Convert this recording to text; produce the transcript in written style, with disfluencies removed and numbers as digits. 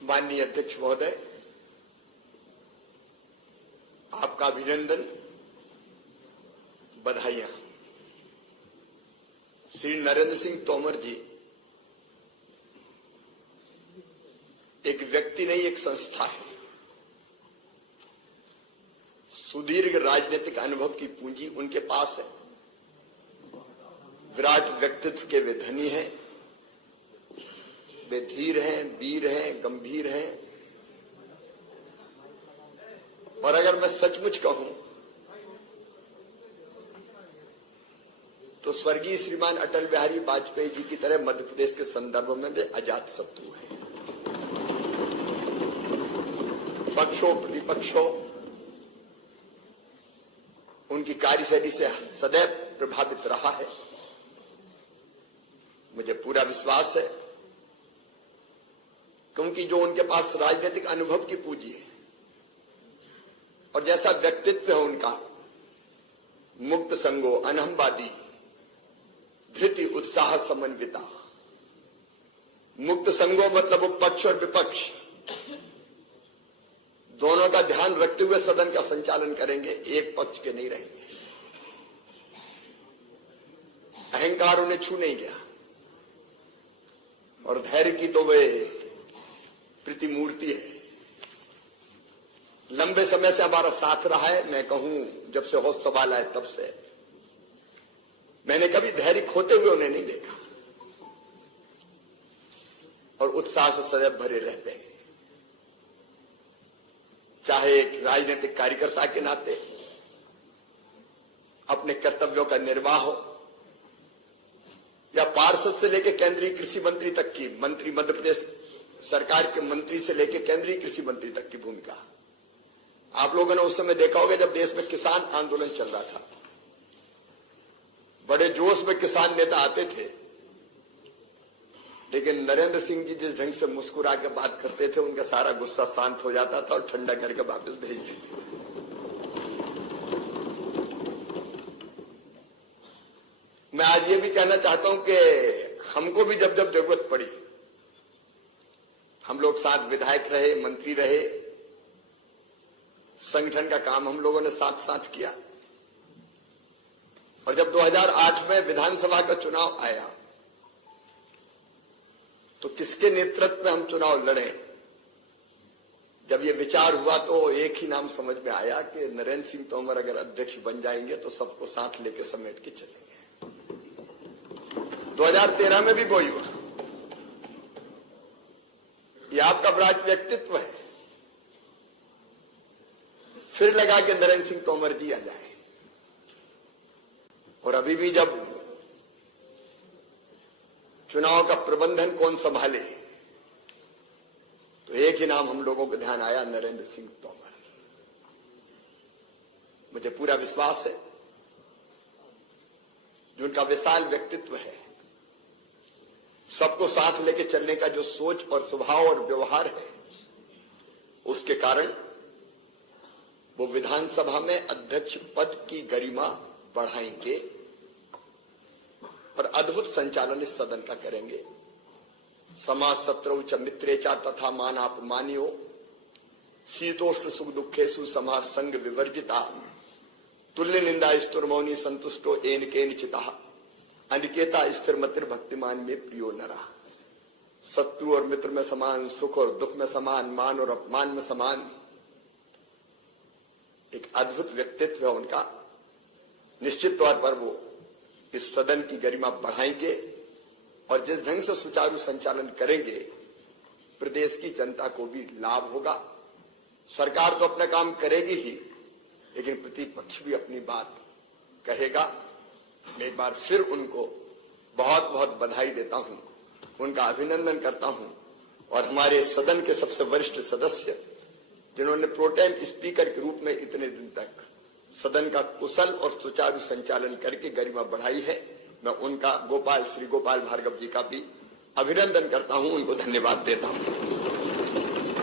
माननीय अध्यक्ष महोदय, आपका अभिनंदन, बधाइयां। श्री नरेंद्र सिंह तोमर जी एक व्यक्ति नहीं, एक संस्था है। सुदीर्घ राजनीतिक अनुभव की पूंजी उनके पास है। विराट व्यक्तित्व के वे धनी हैं, वे धीर हैं, वीर हैं, गंभीर हैं। और अगर मैं सचमुच कहूं तो स्वर्गीय श्रीमान अटल बिहारी वाजपेयी जी की तरह मध्य प्रदेश के संदर्भ में वे अजात शत्रु हैं। पक्षों प्रतिपक्षों उनकी कार्यशैली से सदैव प्रभावित रहा है। मुझे पूरा विश्वास है क्योंकि जो उनके पास राजनीतिक अनुभव की पूंजी है और जैसा व्यक्तित्व है उनका, मुक्त संगो, अनहमवादी, धृति, उत्साह, समन्विता। मुक्त संगो मतलब वो पक्ष और विपक्ष दोनों का ध्यान रखते हुए सदन का संचालन करेंगे, एक पक्ष के नहीं रहेंगे। अहंकार उन्हें छू नहीं गया और धैर्य की तो वे प्रतिमूर्ति है। लंबे समय से हमारा साथ रहा है। मैं कहूं जब से होश सवाल आए तब से मैंने कभी धैर्य खोते हुए उन्हें नहीं देखा और उत्साह से सदैव भरे रहते हैं। चाहे एक राजनीतिक कार्यकर्ता के नाते अपने कर्तव्यों का निर्वाह हो या पार्षद से लेकर केंद्रीय कृषि मंत्री तक की, मंत्री, मध्य प्रदेश सरकार के मंत्री से लेकर केंद्रीय कृषि मंत्री तक की भूमिका। आप लोगों ने उस समय देखा होगा जब देश में किसान आंदोलन चल रहा था, बड़े जोश में किसान नेता आते थे, लेकिन नरेंद्र सिंह जी जिस ढंग से मुस्कुरा के बात करते थे उनका सारा गुस्सा शांत हो जाता था और ठंडा करके वापस भेज देते थे। मैं आज ये भी कहना चाहता हूं कि हमको भी जब जब जरूरत पड़ी, हम लोग साथ विधायक रहे, मंत्री रहे, संगठन का काम हम लोगों ने साथ साथ किया। और जब 2008 में विधानसभा का चुनाव आया तो किसके नेतृत्व में हम चुनाव लड़े, जब ये विचार हुआ तो एक ही नाम समझ में आया कि नरेंद्र सिंह तोमर अगर अध्यक्ष बन जाएंगे तो सबको साथ लेके समेट के चलेंगे। 2013 में भी वही हुआ। ये आपका विराट व्यक्तित्व है। फिर लगा कि नरेंद्र सिंह तोमर जी आ जाए। और अभी भी जब चुनाव का प्रबंधन कौन संभाले तो एक ही नाम हम लोगों को ध्यान आया, नरेंद्र सिंह तोमर। मुझे पूरा विश्वास है जो उनका विशाल व्यक्तित्व है, सबको साथ लेके चलने का जो सोच और स्वभाव और व्यवहार है, उसके कारण वो विधानसभा में अध्यक्ष पद की गरिमा बढ़ाएंगे और अद्भुत संचालन इस सदन का करेंगे। समाज शत्रु च मित्रे चा तथा मानापमानियो शीतोष्ण सुख दुखेषु समाज संग विवर्जिता तुल्य निंदा स्तुर्मौनी संतुष्टो एन केन चिता अनिकेता स्थिर मतिर भक्तिमान में प्रियो नरा। शत्रु और मित्र में समान, सुख और दुख में समान, मान और अपमान में समान। एक अद्भुत व्यक्तित्व है उनका। निश्चित तौर पर वो इस सदन की गरिमा बढ़ाएंगे और जिस ढंग से सुचारू संचालन करेंगे प्रदेश की जनता को भी लाभ होगा। सरकार तो अपना काम करेगी ही, लेकिन प्रतिपक्ष भी अपनी बात कहेगा। मैं एक बार फिर उनको बहुत बहुत बधाई देता हूं, उनका अभिनंदन करता हूं। और हमारे सदन के सबसे वरिष्ठ सदस्य जिन्होंने प्रोटेम स्पीकर के रूप में इतने दिन तक सदन का कुशल और सुचारू संचालन करके गरिमा बढ़ाई है, मैं उनका श्री गोपाल भार्गव जी का भी अभिनंदन करता हूं, उनको धन्यवाद देता हूं।